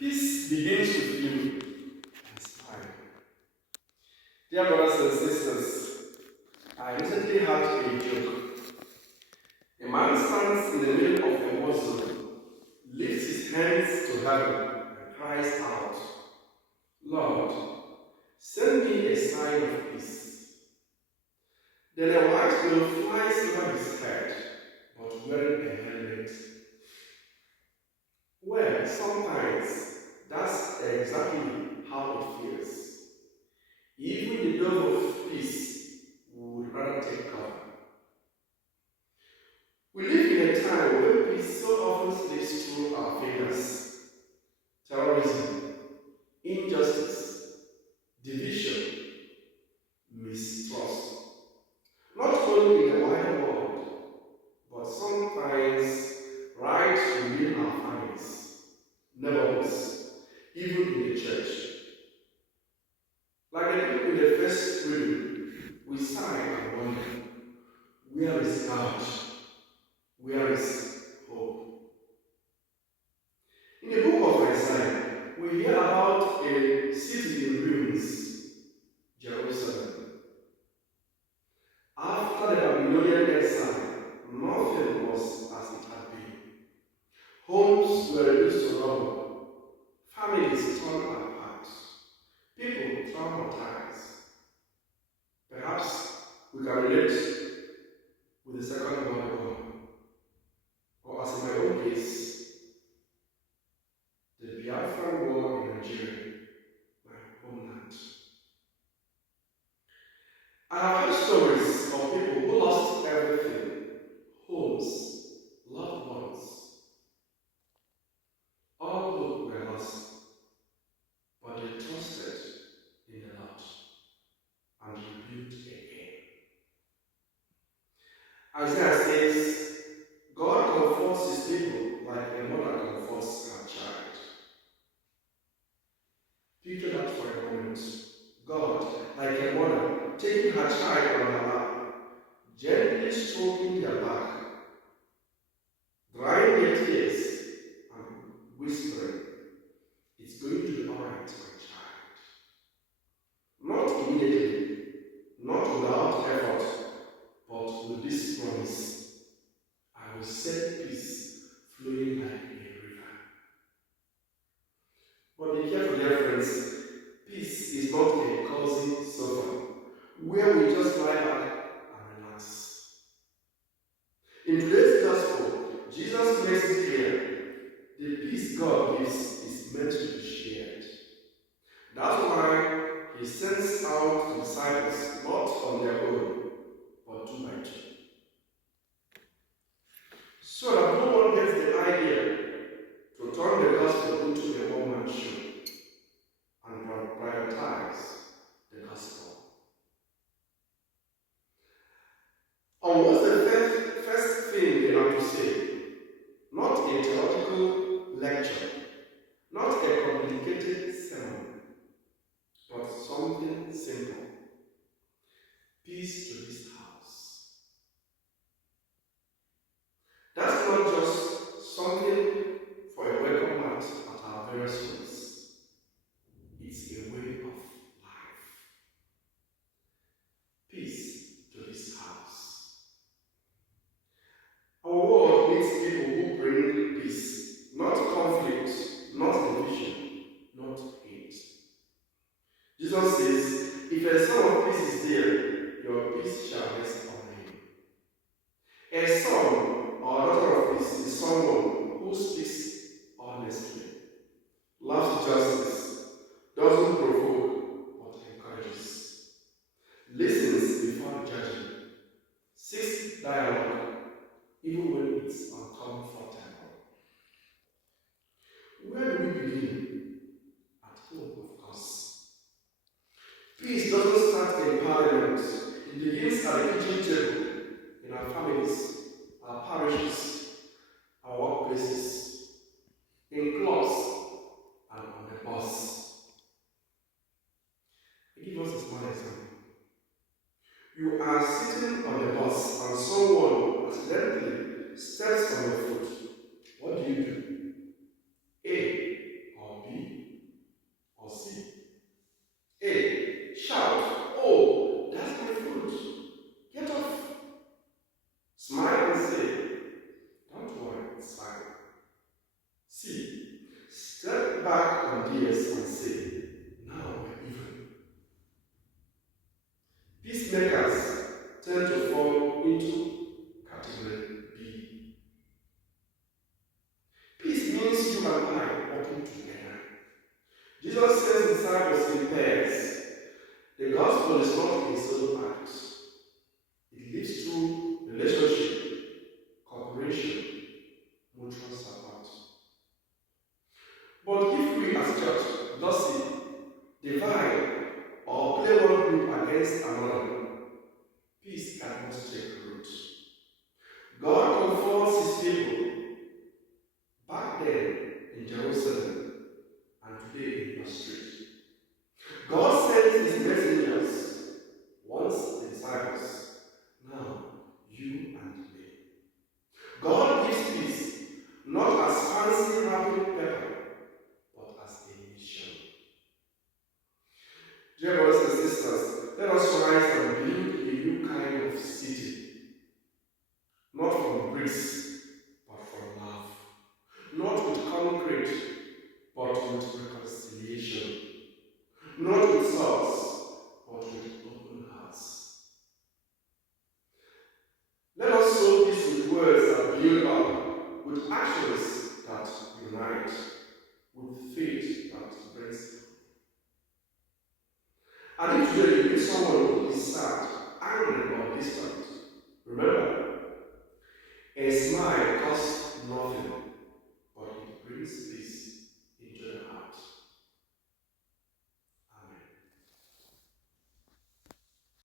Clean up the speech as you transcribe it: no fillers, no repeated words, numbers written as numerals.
Peace begins with you and smile. Dear brothers and sisters, I recently had a joke. A man stands in the middle of a war zone, lifts his hands to heaven, and cries out, Lord, send me a sign of peace. Then a white dove flies over his head, but wearing a helmet. Well, sometimes that's exactly how it feels. Even the dove of peace would rather take cover. We live in a time where peace so often slips through our fingers. Terrorism, injustice, division, mistrust. Not only in the wider world, but sometimes right within our families, neighborhoods, even in the church. Like the people in the first reading, we sigh and wonder, where is God? Where is hope? In the book of Isaiah, we hear about a city in ruins, Jerusalem. After the Babylonian exile, nothing was as it had been. Homes were reduced to rubble, families torn apart, people traumatized. Perhaps we can relate with the Second World War, or as in my own case, the Biafran War in Nigeria, my homeland. I have heard stories of people who lost everything, homes, loved ones. All hope were lost, but they trusted in the Lord and rebuilt again. Isaiah says, God comforts his people like a mother comforts her child. Picture that for a moment. God, like a mother, taking her child on her lap, gently stroking their back, drying their tears, and whispering, it's going to be all right, my child. Not immediately, not without effort, but with this promise, I will set peace flowing like a river. But be careful, dear friends, peace is not a cozy sofa where we just lie back and relax. In today's gospel, Jesus makes it clear the peace God gives is meant to be shared. That's why he sends out the disciples not on their own, but 2 by 2. So that no one gets the idea to turn the gospel into a one-man show and prioritize the gospel. On what's the first thing they have to say? Not a theological lecture, not a complicated sermon, but something simple. Peace to this house. That's not just something for a welcome mat at our various schools. It's a way of life. Peace to this house. Our world needs people who bring peace, not conflict, not division, not hate. Jesus says, if a son of peace is there, your peace shall rest on him. A son or daughter of peace is someone who speaks honestly, loves justice, doesn't provoke but encourages, listens before judging, seeks dialogue even when it's uncomfortable. Where do we begin? At home, of course. Peace doesn't start in parliament. It begins at the kitchen table, in our families, our parishes, our workplaces, in clubs, and on the bus. I give us a small example. You are sitting on the bus and someone accidentally steps on your foot. What do? A or B? Peacemakers tend to fall into category B. Peace means you and I working together. Jesus sends disciples in pairs. The gospel is not a solo act. It lives through relationship, cooperation, mutual support. But if we as church gossip, divide, or play one group against another, peace cannot take root. God comforts his people back then in Jerusalem and today in your street. God sends his messengers, once the disciples, now you and me. God gives peace, not as fancy wrapping paper, but as a mission. Dear brothers and sisters, let us rise and build a new kind of city. Not from bricks, but from love. Not with concrete, but with reconciliation. Not with swords, but with open hearts. Let us sow peace with words that build up, with actions that unite, with faith that brings. And if today you meet someone who is sad, angry, or distracted,